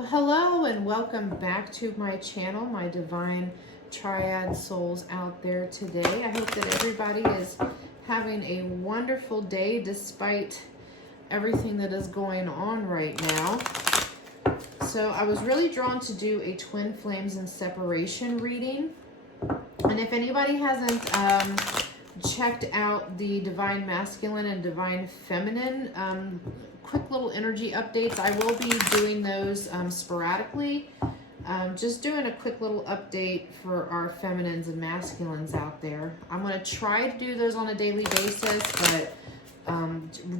Well, hello and welcome back to my channel, my Divine Triad souls out there today. I hope that everybody is having a wonderful day despite everything that is going on right now. So I was really drawn to do a twin flames and separation reading. And if anybody hasn't checked out the Divine Masculine and Divine Feminine quick little energy updates, I will be doing those sporadically. Just doing a quick little update for our feminines and masculines out there. I'm going to try to do those on a daily basis, but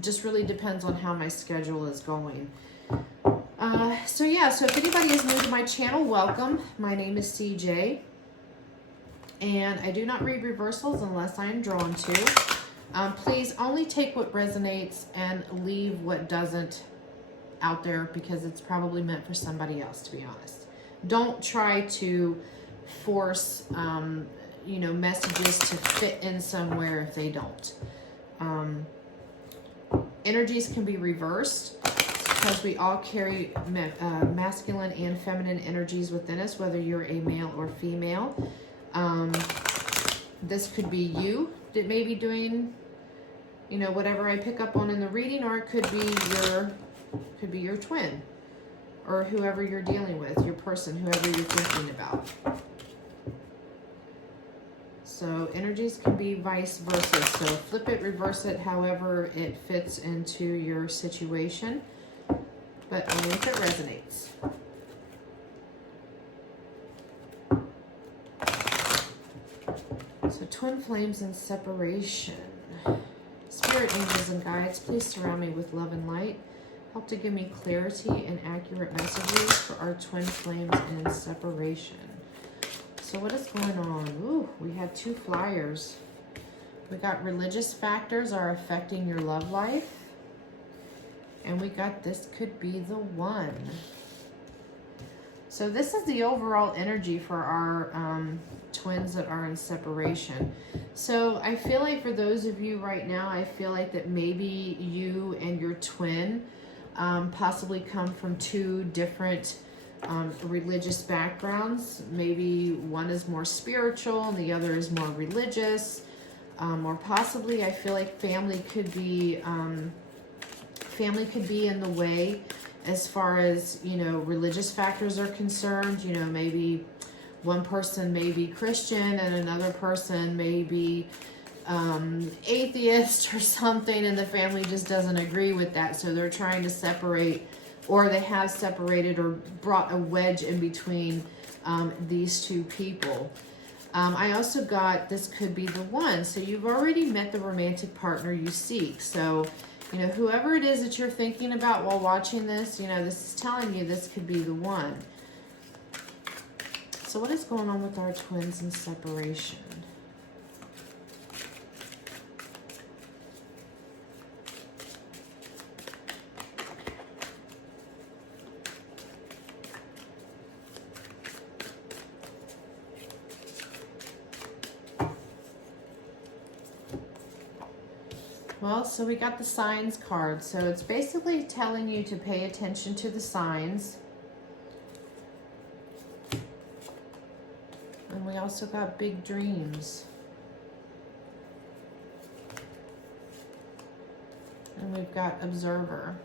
just really depends on how my schedule is going. So if anybody is new to my channel, welcome. My name is CJ, and I do not read reversals unless I am drawn to. Please only take what resonates and leave what doesn't out there, because it's probably meant for somebody else, to be honest. Don't try to force, messages to fit in somewhere if they don't. Energies can be reversed because we all carry masculine and feminine energies within us, whether you're a male or female. This could be you that may be doing, whatever I pick up on in the reading, or it could be your twin, or whoever you're dealing with, your person, whoever you're thinking about. So energies can be vice versa. So flip it, reverse it, however it fits into your situation, but only if it resonates. So twin flames and separation. Spirit, angels, and guides, please surround me with love and light. Help to give me clarity and accurate messages for our twin flames and separation. So what is going on? Ooh, we have two flyers. We got religious factors are affecting your love life. And we got this could be the one. So this is the overall energy for our twins that are in separation. So I feel like for those of you right now, I feel like that maybe you and your twin possibly come from two different religious backgrounds. Maybe one is more spiritual and the other is more religious. Or possibly I feel like family could be in the way as far as, religious factors are concerned. Maybe one person may be Christian and another person may be atheist or something, and the family just doesn't agree with that. So they're trying to separate, or they have separated or brought a wedge in between these two people. I also got this could be the one. So you've already met the romantic partner you seek. So whoever it is that you're thinking about while watching this, this is telling you this could be the one. So what is going on with our twins in separation? Well, so we got the signs card. So it's basically telling you to pay attention to the signs. And we also got big dreams. And we've got observer.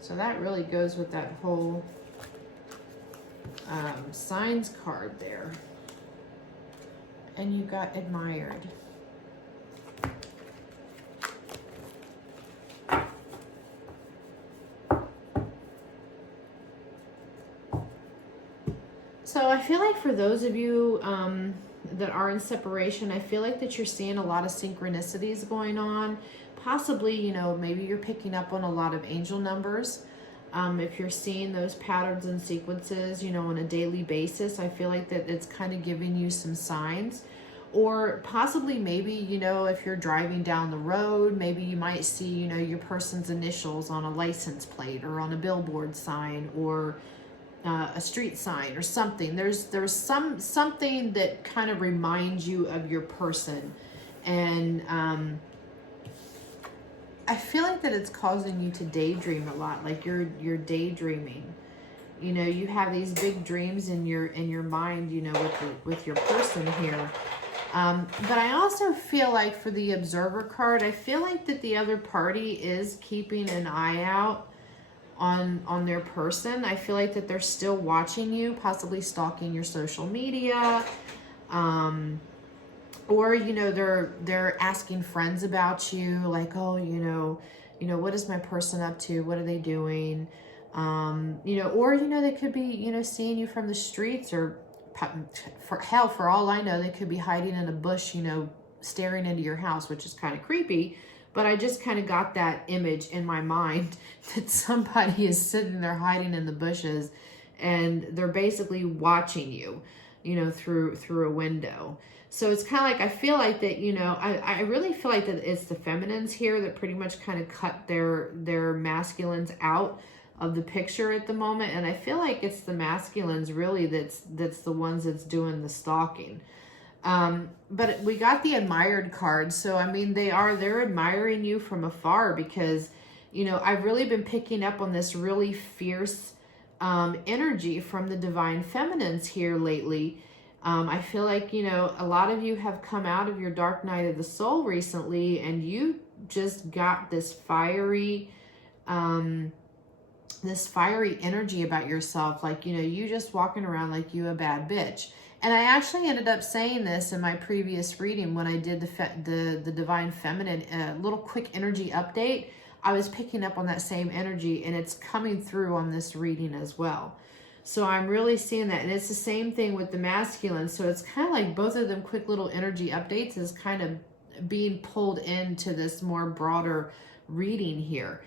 So that really goes with that whole signs card there. And you got admired. So I feel like for those of you that are in separation, I feel like that you're seeing a lot of synchronicities going on. Possibly, maybe you're picking up on a lot of angel numbers. If you're seeing those patterns and sequences, on a daily basis, I feel like that it's kind of giving you some signs. Or possibly maybe, if you're driving down the road, maybe you might see, your person's initials on a license plate or on a billboard sign, or a street sign or something. There's something that kind of reminds you of your person, and I feel like that it's causing you to daydream a lot, like you're daydreaming. You know, you have these big dreams in your mind, you know, with your person here. But I also feel like for the Observer card, I feel like that the other party is keeping an eye out on their person. I feel like that they're still watching you, possibly stalking your social media, or you know, they're asking friends about you, like, oh, you know, what is my person up to? What are they doing? You know, or you know, they could be, you know, seeing you from the streets, or for all I know, they could be hiding in a bush, you know, staring into your house, which is kind of creepy. But I just kind of got that image in my mind that somebody is sitting there hiding in the bushes, and they're basically watching you, you know, through a window. So it's kind of like, I feel like that, you know, I really feel like that it's the feminines here that pretty much kind of cut their masculines out of the picture at the moment. And I feel like it's the masculines really that's the ones that's doing the stalking. But we got the admired card. So, I mean, they're admiring you from afar, because, you know, I've really been picking up on this really fierce, energy from the divine feminines here lately. I feel like, you know, a lot of you have come out of your dark night of the soul recently, and you just got this fiery energy about yourself. Like, you know, you just walking around like you a bad bitch. And I actually ended up saying this in my previous reading when I did the Divine Feminine little quick energy update. I was picking up on that same energy, and it's coming through on this reading as well. So I'm really seeing that. And it's the same thing with the masculine. So it's kind of like both of them quick little energy updates is kind of being pulled into this more broader reading here.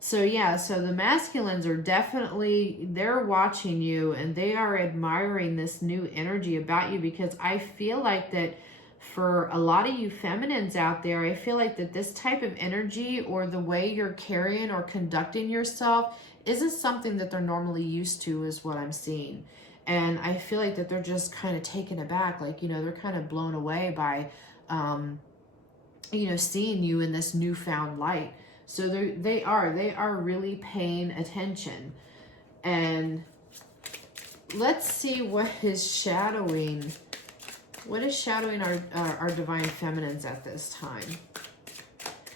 So yeah, so the masculines are definitely, they're watching you, and they are admiring this new energy about you, because I feel like that for a lot of you feminines out there, I feel like that this type of energy, or the way you're carrying or conducting yourself, isn't something that they're normally used to, is what I'm seeing. And I feel like that they're just kind of taken aback, like, you know, they're kind of blown away by, you know, seeing you in this newfound light. So they are really paying attention. And let's see what is shadowing our divine feminines at this time.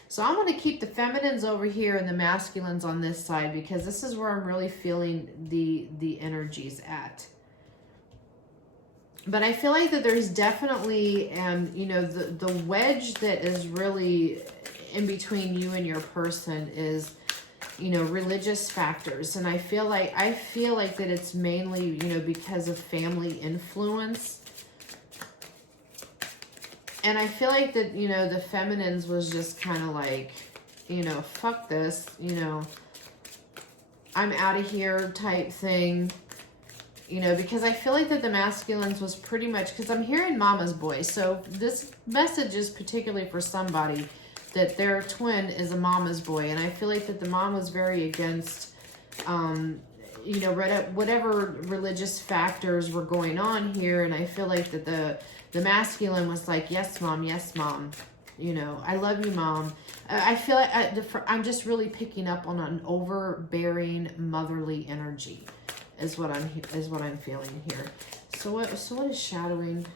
So I'm going to keep the feminines over here and the masculines on this side, because this is where I'm really feeling the energies at. But I feel like that there's definitely, you know, the wedge that is really in between you and your person is, you know, religious factors. And I feel like that it's mainly, you know, because of family influence. And I feel like that, you know, the feminines was just kind of like, you know, fuck this, you know, I'm out of here type thing. You know, because I feel like that the masculines was pretty much, because I'm hearing mama's boy. So this message is particularly for somebody that their twin is a mama's boy. And I feel like that the mom was very against, you know, whatever religious factors were going on here. And I feel like that the masculine was like, yes, mom, you know, I love you, mom. I feel like I'm just really picking up on an overbearing motherly energy. Is what I'm feeling here. So what is shadowing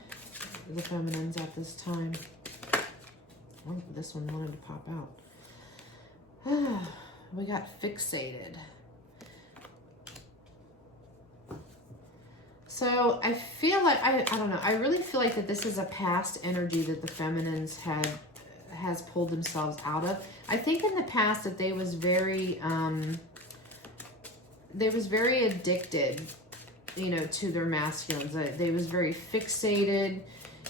the feminines at this time? Oh, this one wanted to pop out. We got fixated. So I feel like I don't know. I really feel like that this is a past energy that the feminines has pulled themselves out of. I think in the past that they was very addicted, you know, to their masculines. They was very fixated.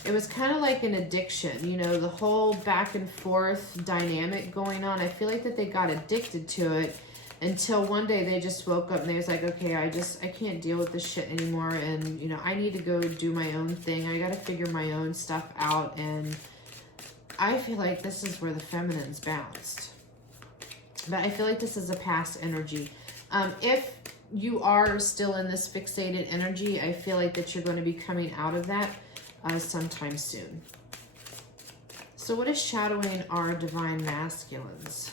It was kind of like an addiction, you know, the whole back and forth dynamic going on. I feel like that they got addicted to it until one day they just woke up and they was like, okay, I can't deal with this shit anymore. And, you know, I need to go do my own thing. I got to figure my own stuff out. And I feel like this is where the feminines bounced. But I feel like this is a past energy. If you are still in this fixated energy, I feel like that you're going to be coming out of that sometime soon. So what is shadowing our divine masculines?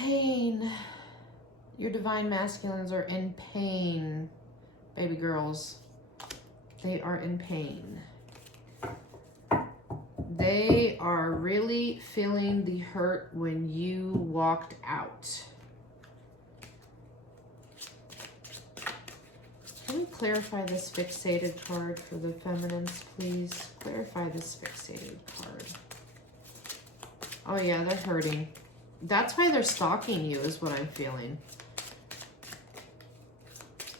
pain. Your divine masculines are in pain, baby girls. They are in pain. They are really feeling the hurt when you walked out. Can we clarify this fixated card for the feminines, please? Clarify this fixated card. Oh yeah, they're hurting. That's why they're stalking you, is what I'm feeling.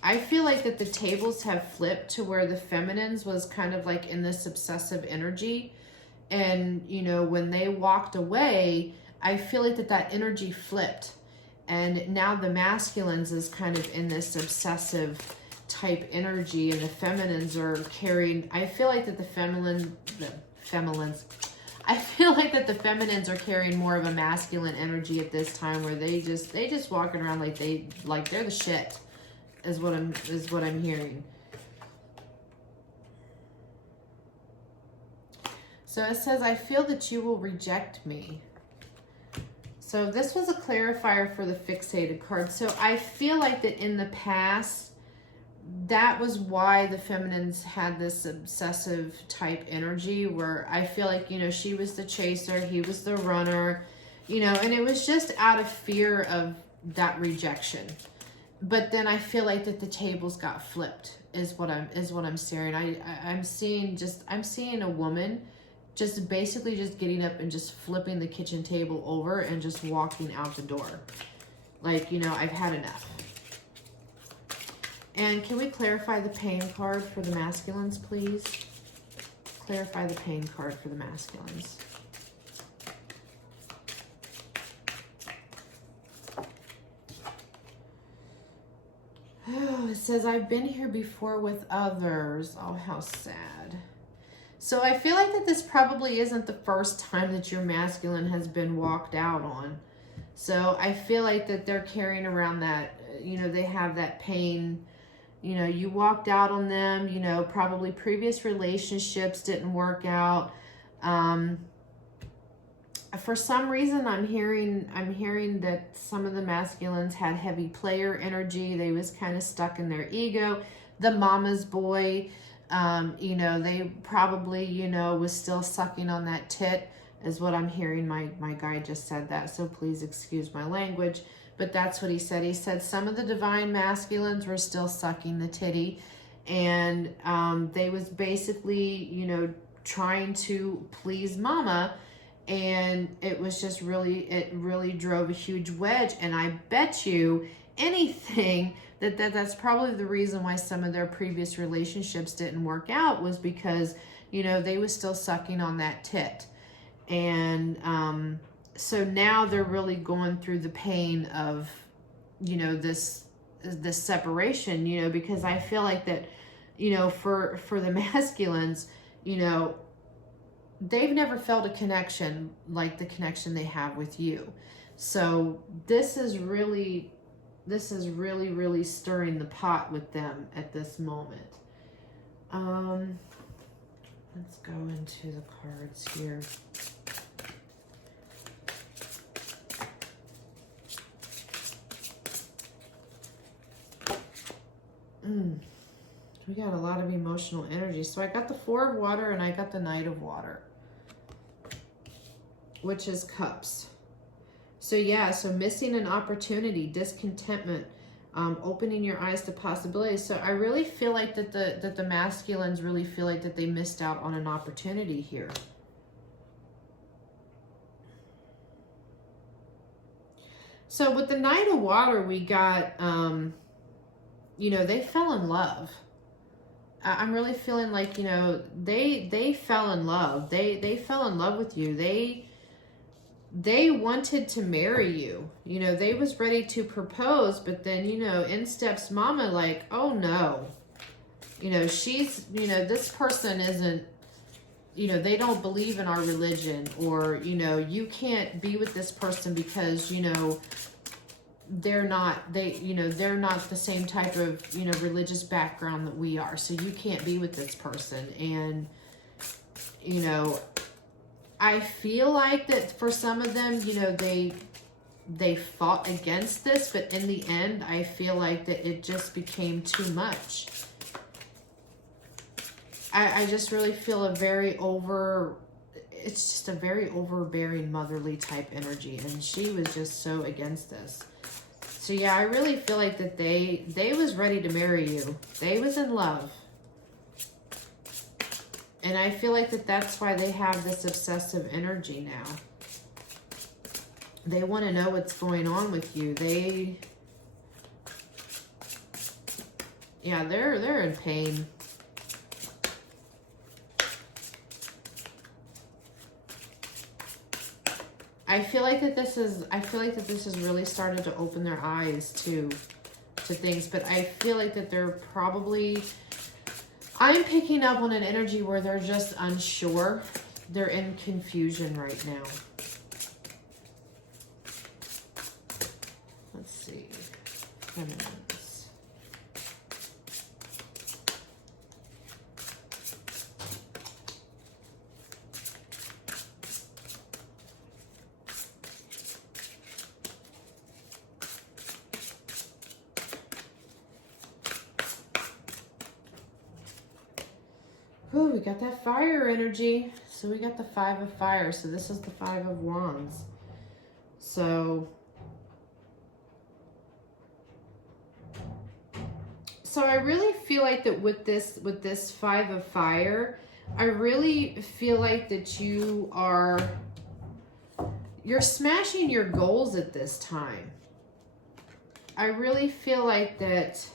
I feel like that the tables have flipped to where the feminines was kind of like in this obsessive energy. And, you know, when they walked away, I feel like that energy flipped. And now the masculines is kind of in this obsessive type energy, and the feminines are carrying, I feel like that the feminines are carrying more of a masculine energy at this time, where they just walking around like they're the shit, is what I'm hearing. So it says, I feel that you will reject me. So this was a clarifier for the fixated card. So I feel like that in the past, that was why the feminines had this obsessive type energy, where I feel like, you know, she was the chaser, he was the runner, you know, and it was just out of fear of that rejection. But then I feel like that the tables got flipped, is what I'm seeing. I'm seeing a woman just basically just getting up and just flipping the kitchen table over and just walking out the door. Like, you know, I've had enough. And can we clarify the pain card for the masculines, please? Clarify the pain card for the masculines. Oh, it says, I've been here before with others. Oh, how sad. So I feel like that this probably isn't the first time that your masculine has been walked out on. So I feel like that they're carrying around that, you know, they have that pain. You know, you walked out on them, you know, probably previous relationships didn't work out. For some reason, I'm hearing that some of the masculines had heavy player energy. They was kind of stuck in their ego. The mama's boy, you know, they probably, you know, was still sucking on that tit, is what I'm hearing. My guy just said that, so please excuse my language. But that's what he said. He said some of the divine masculines were still sucking the titty, and they was basically, you know, trying to please mama, and it was just it really drove a huge wedge. And I bet you anything that's probably the reason why some of their previous relationships didn't work out, was because, you know, they was still sucking on that tit. And so now they're really going through the pain of, you know, this separation, you know, because I feel like that, you know, for the masculines, you know, they've never felt a connection like the connection they have with you. So this is really stirring the pot with them at this moment. Let's go into the cards here. We got a lot of emotional energy. So I got the Four of Water and I got the Knight of Water, which is Cups. So yeah, so missing an opportunity, discontentment, opening your eyes to possibilities. So I really feel like that the masculines really feel like that they missed out on an opportunity here. So with the Knight of Water, we got, you know, they fell in love. I'm really feeling like, you know, they fell in love. They fell in love with you. They wanted to marry you. You know, they was ready to propose, but then, you know, in steps mama, like, oh no. You know, she's, you know, this person isn't, you know, they don't believe in our religion, or, you know, you can't be with this person because, you know, they're not the same type of, you know, religious background that we are. So you can't be with this person. And, you know, I feel like that for some of them, you know, they they fought against this, but in the end, I feel like that it just became too much. I just really feel it's just a very overbearing motherly type energy, and she was just so against this. So yeah, I really feel like that they was ready to marry you. They was in love. And I feel like that's why they have this obsessive energy now. They want to know what's going on with you. Yeah, they're in pain. I feel like that this has really started to open their eyes to things, but I feel like that they're probably, I'm picking up on an energy where they're just unsure. They're in confusion right now. Let's see. Feminines. Ooh, we got that fire energy. So we got the 5 of fire. So this is the 5 of wands. So I really feel like that with this 5 of fire, I really feel like that you're smashing your goals at this time. I really feel like that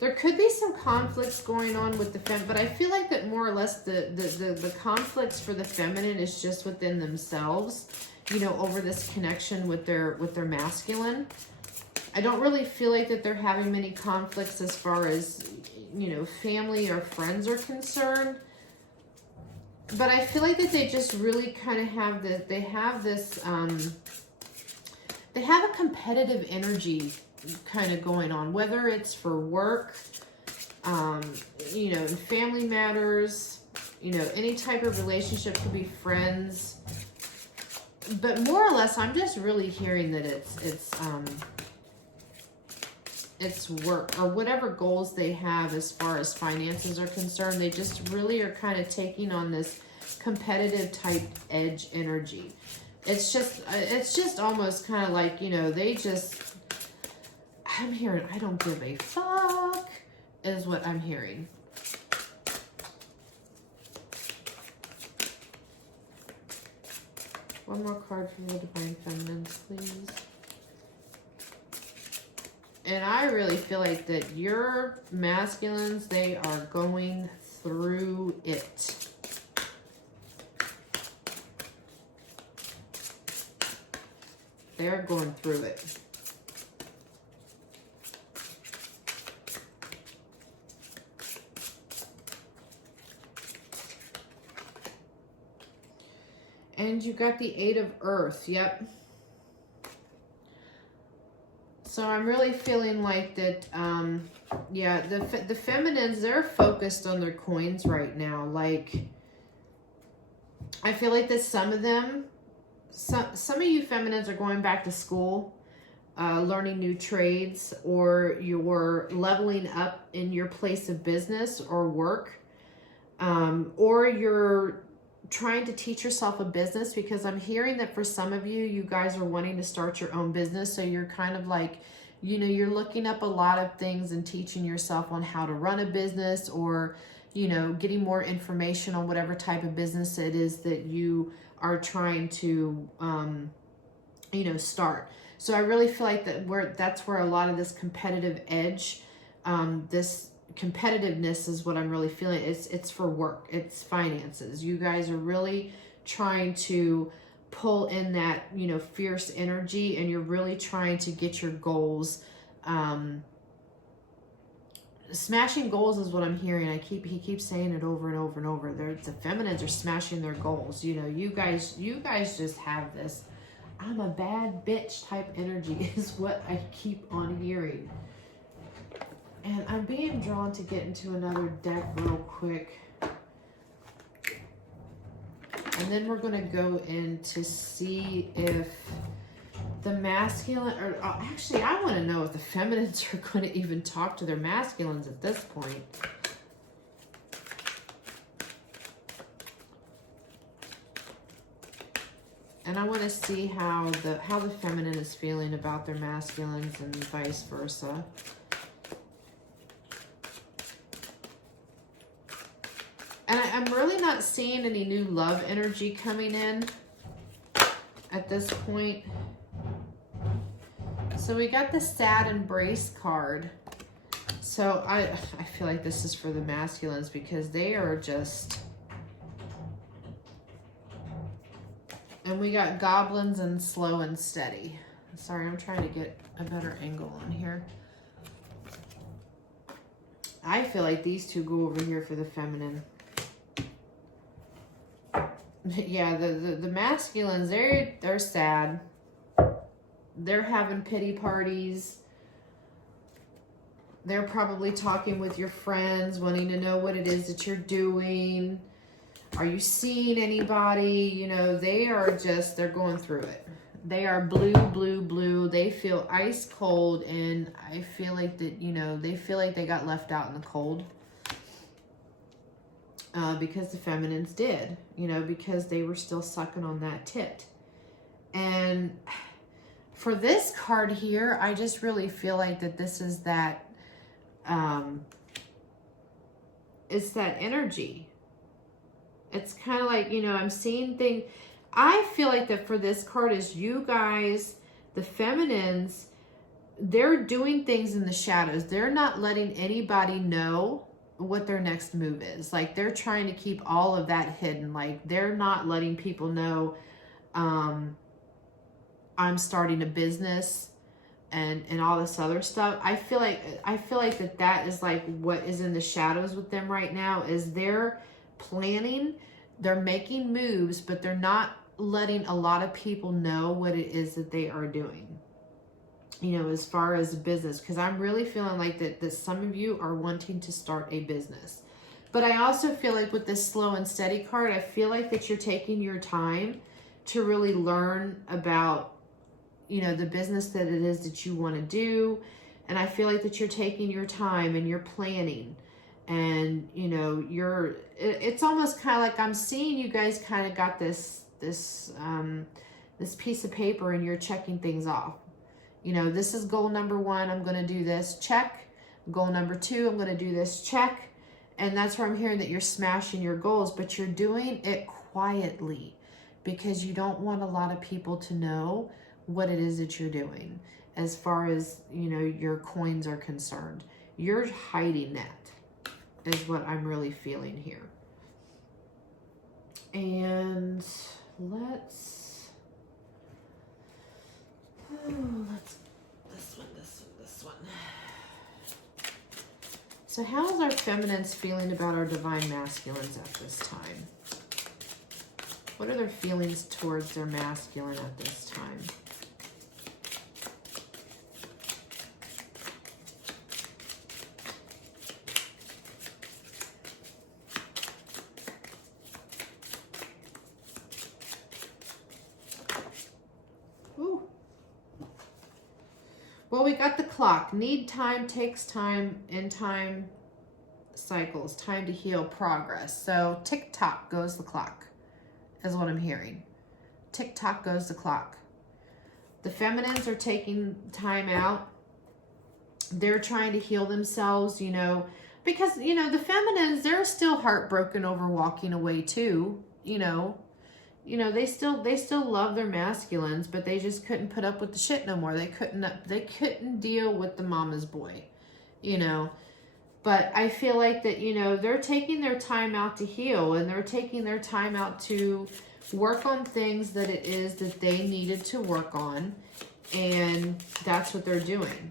there could be some conflicts going on with the fem, but I feel like that more or less the conflicts for the feminine is just within themselves, you know, over this connection with their masculine. I don't really feel like that they're having many conflicts as far as, you know, family or friends are concerned. But I feel like that they just really kind of have this, they have a competitive energy kind of going on, whether it's for work, you know, in family matters, you know, any type of relationship, could be friends. But more or less, I'm just really hearing that it's work or whatever goals they have as far as finances are concerned. They just really are kind of taking on this competitive type edge energy. It's just almost kind of like, you know, I'm hearing, I don't give a fuck, is what I'm hearing. One more card from the Divine Feminines, please. And I really feel like that your masculines, they are going through it. They're going through it. And you got the 8 of Earth. Yep. So I'm really feeling like that, yeah, the feminines, they're focused on their coins right now. Like, I feel like that some of them, some of you feminines are going back to school, learning new trades, or you're leveling up in your place of business or work, or you're trying to teach yourself a business, because I'm hearing that for some of you, you guys are wanting to start your own business. So you're kind of like, you know, you're looking up a lot of things and teaching yourself on how to run a business, or, you know, getting more information on whatever type of business it is that you are trying to, you know, start. So I really feel like that's where a lot of this competitive edge, this competitiveness is what I'm really feeling. It's for work, it's finances. You guys are really trying to pull in that, you know, fierce energy, and you're really trying to get your goals. Smashing goals is what I'm hearing. He keeps saying it over and over and over. The feminines are smashing their goals. You know, you guys just have this I'm a bad bitch type energy is what I keep on hearing. And I'm being drawn to get into another deck real quick. And then we're going to go in to see if the masculine, or actually I want to know if the feminines are going to even talk to their masculines at this point. And I want to see how the feminine is feeling about their masculines and vice versa. And I'm really not seeing any new love energy coming in at this point. So we got the sad embrace card. So I feel like this is for the masculines because they are just... And we got goblins and slow and steady. Sorry, I'm trying to get a better angle on here. I feel like these two go over here for the feminine. Yeah, the masculines, they're sad. They're having pity parties. They're probably talking with your friends, wanting to know what it is that you're doing. Are you seeing anybody? You know, they're going through it. They are blue, blue, blue. They feel ice cold, and I feel like that, you know, they feel like they got left out in the cold. Because the feminines did, you know, because they were still sucking on that tit. And for this card here, I just really feel like that this is that, it's that energy. It's kind of like, you know, I'm seeing things. I feel like that for this card is you guys, the feminines, they're doing things in the shadows. They're not letting anybody know what their next move is. Like, they're trying to keep all of that hidden. Like, they're not letting people know, I'm starting a business and all this other stuff. I feel like that is like what is in the shadows with them right now is they're planning, they're making moves, but they're not letting a lot of people know what it is that they are doing, you know, as far as business. Because I'm really feeling like that some of you are wanting to start a business. But I also feel like with this slow and steady card, I feel like that you're taking your time to really learn about, you know, the business that it is that you want to do. And I feel like that you're taking your time and you're planning. And, you know, it's almost kind of like I'm seeing you guys kind of got this piece of paper and you're checking things off. You know, this is goal number 1. I'm going to do this. Check. Goal number 2. I'm going to do this. Check. And that's where I'm hearing that you're smashing your goals, but you're doing it quietly because you don't want a lot of people to know what it is that you're doing as far as, you know, your coins are concerned. You're hiding that is what I'm really feeling here. And this one. So how is our feminines feeling about our divine masculines at this time? What are their feelings towards their masculine at this time? Well, we got the clock. Need time, takes time, in time cycles, time to heal, progress. So tick-tock goes the clock, is what I'm hearing. Tick-tock goes the clock. The feminines are taking time out. They're trying to heal themselves, you know, because, you know, the feminines, they're still heartbroken over walking away too, you know. You know, they still love their masculines, but they just couldn't put up with the shit no more. They couldn't deal with the mama's boy, you know. But I feel like that, you know, they're taking their time out to heal, and they're taking their time out to work on things that it is that they needed to work on, and that's what they're doing.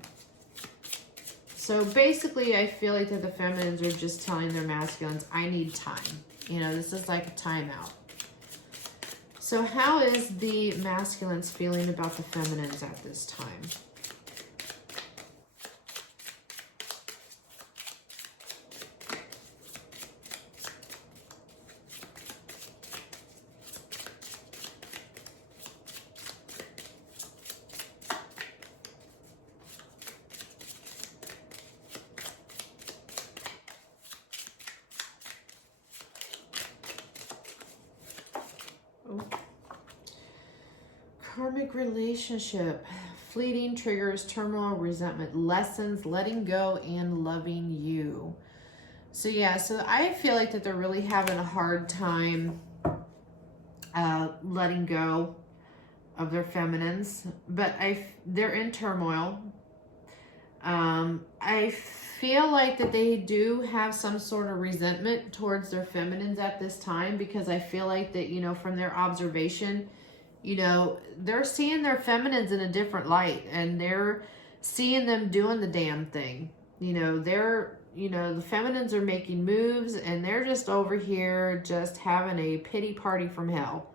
So basically, I feel like that the feminines are just telling their masculines, I need time. You know, this is like a timeout. So how is the masculines feeling about the feminines at this time? Karmic relationship, fleeting triggers, turmoil, resentment, lessons, letting go, and loving you. So yeah, so I feel like that they're really having a hard time letting go of their feminines, but they're in turmoil. I feel like that they do have some sort of resentment towards their feminines at this time, because I feel like that, you know, from their observation, you know, they're seeing their feminines in a different light, and they're seeing them doing the damn thing. You know, the feminines are making moves, and they're just over here just having a pity party from hell.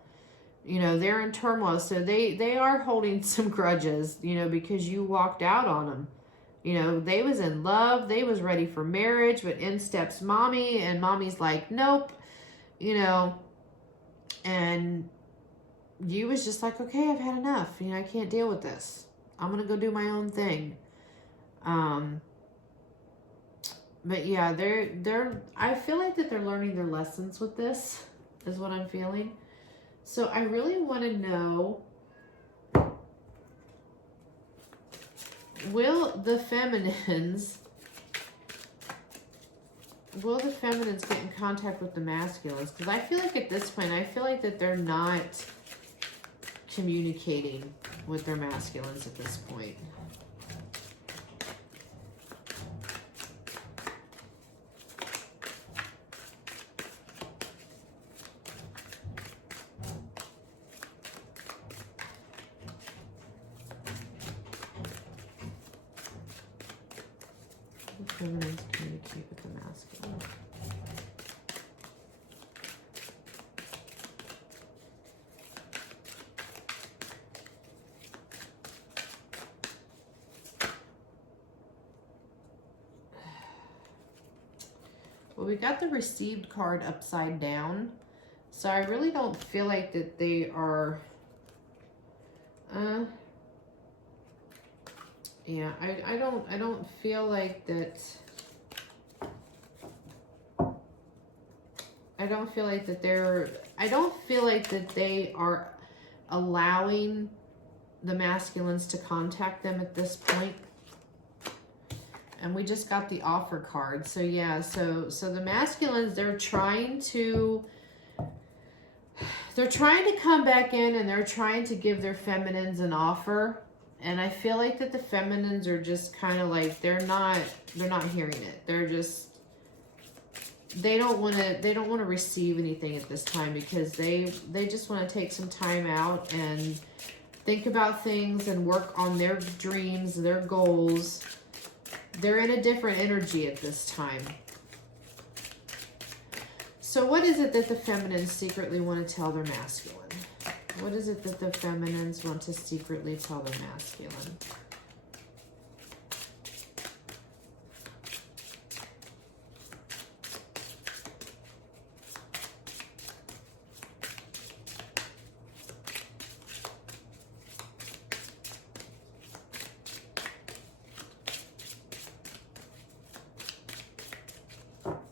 You know, they're in turmoil, so they are holding some grudges, you know, because you walked out on them. You know, they was in love, they was ready for marriage, but in steps mommy, and mommy's like, nope, you know, and you was just like, okay, I've had enough. You know, I can't deal with this. I'm going to go do my own thing. But yeah, I feel like that they're learning their lessons with this, is what I'm feeling. So I really want to know, will the feminines get in contact with the masculines? Because I feel like at this point, I feel like that they're not communicating with their masculines at this point. The feminines communicate with the masculine. Well, we got the received card upside down, so I really don't feel like that they are, yeah, I don't feel like that, I don't feel like that they are allowing the masculines to contact them at this point. And we just got the offer card. So yeah, so the masculines, they're trying to come back in, and they're trying to give their feminines an offer. And I feel like that the feminines are just kind of like, they're not hearing it. They're just, they don't want to receive anything at this time, because they just want to take some time out and think about things and work on their dreams, their goals. They're in a different energy at this time. So what is it that the feminines secretly want to tell their masculine? What is it that the feminines want to secretly tell their masculine?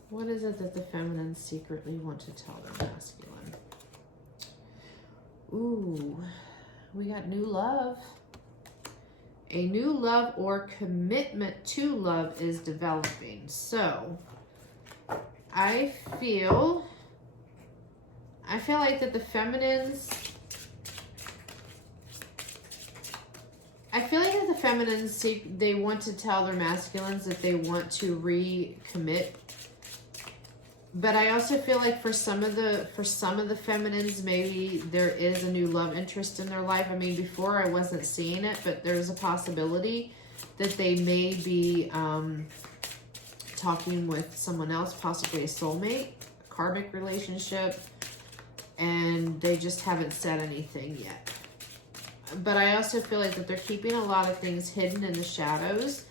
What is it that the feminines secretly want to tell their masculine? Ooh, we got new love. A new love or commitment to love is developing. So, I feel like that the feminines, they want to tell their masculines that they want to recommit. But I also feel like for some of the feminines, maybe there is a new love interest in their life. I mean, before I wasn't seeing it, but there's a possibility that they may be talking with someone else, possibly a soulmate, a karmic relationship, and they just haven't said anything yet. But I also feel like that they're keeping a lot of things hidden in the shadows.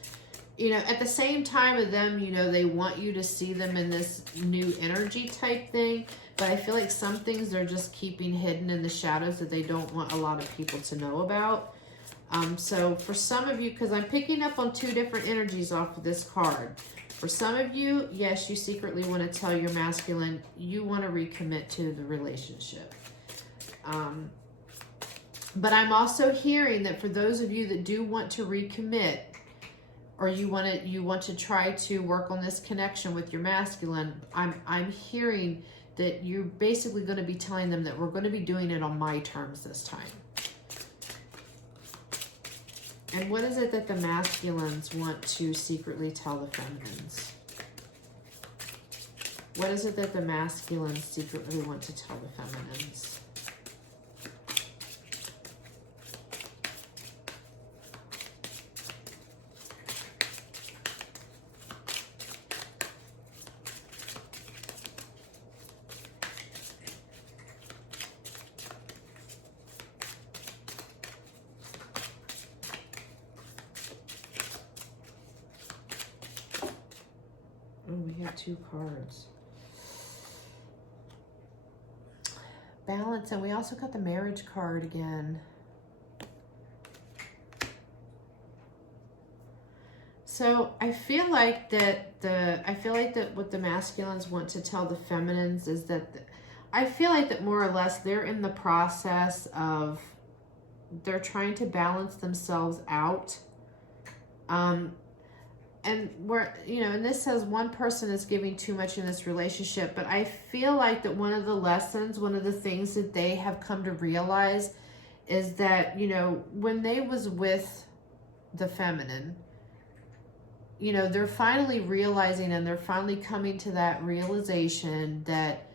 You know, at the same time of them, you know, they want you to see them in this new energy type thing. But I feel like some things they're just keeping hidden in the shadows that they don't want a lot of people to know about. So for some of you, because I'm picking up on two different energies off of this card. For some of you, yes, you secretly want to tell your masculine you want to recommit to the relationship. But I'm also hearing that for those of you that do want to recommit, or you want to try to work on this connection with your masculine, I'm hearing that you're basically going to be telling them that we're going to be doing it on my terms this time. And what is it that the masculines want to secretly tell the feminines? What is it that the masculines secretly want to tell the feminines? Oh, we have 2 cards. Balance, and we also got the marriage card again. So I feel like that what the masculines want to tell the feminines is that I feel like that more or less they're in the process of they're trying to balance themselves out. And we're, and this says one person is giving too much in this relationship, but I feel like that one of the lessons, one of the things that they have come to realize is that, when they was with the feminine, they're finally realizing and they're finally coming to that realization that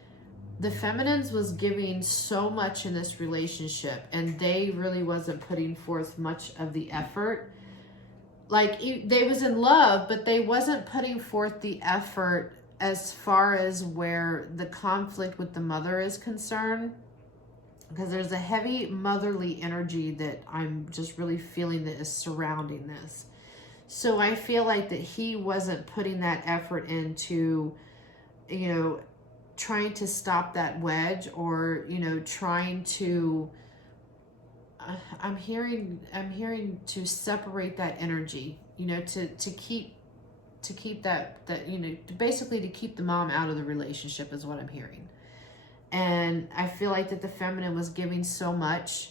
the feminines was giving so much in this relationship and they really wasn't putting forth much of the effort. Like, they was in love, but they wasn't putting forth the effort as far as where the conflict with the mother is concerned. Because there's a heavy motherly energy that I'm just really feeling that is surrounding this. So I feel like that he wasn't putting that effort into, trying to stop that wedge or, trying to... I'm hearing to separate that energy, to keep that basically to keep the mom out of the relationship is what I'm hearing. And I feel like that the feminine was giving so much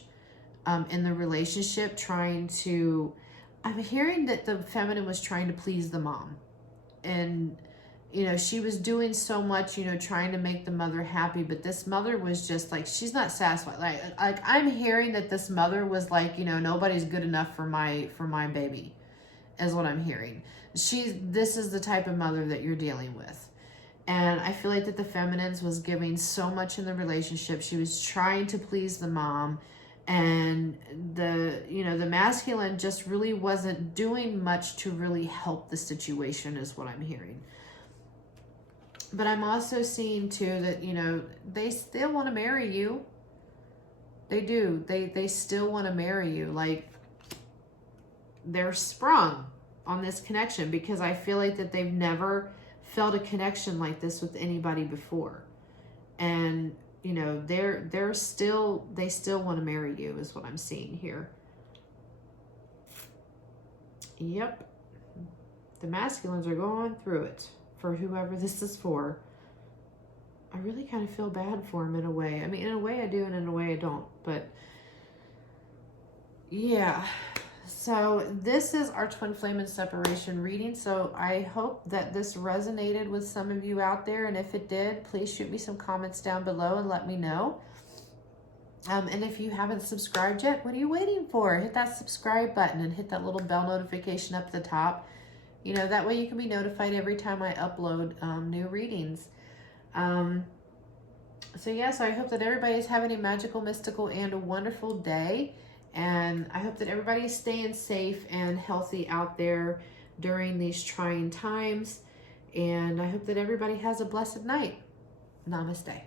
in the relationship, I'm hearing that the feminine was trying to please the mom. And she was doing so much, trying to make the mother happy, but this mother was just like, she's not satisfied. Like I'm hearing that this mother was like, nobody's good enough for my baby, is what I'm hearing. This is the type of mother that you're dealing with. And I feel like that the feminines was giving so much in the relationship. She was trying to please the mom, and the masculine just really wasn't doing much to really help the situation, is what I'm hearing. But I'm also seeing too that, they still want to marry you. They do. They still want to marry you. Like, they're sprung on this connection because I feel like that they've never felt a connection like this with anybody before. And, they still want to marry you is what I'm seeing here. Yep. The masculines are going through it. For whoever this is for. I really kind of feel bad for him in a way. I mean, in a way I do and in a way I don't. But yeah. So this is our twin flame and separation reading. So I hope that this resonated with some of you out there. And if it did, please shoot me some comments down below and let me know. And if you haven't subscribed yet, what are you waiting for? Hit that subscribe button and hit that little bell notification up at the top. That way you can be notified every time I upload new readings. So I hope that everybody is having a magical, mystical, and a wonderful day. And I hope that everybody is staying safe and healthy out there during these trying times. And I hope that everybody has a blessed night. Namaste.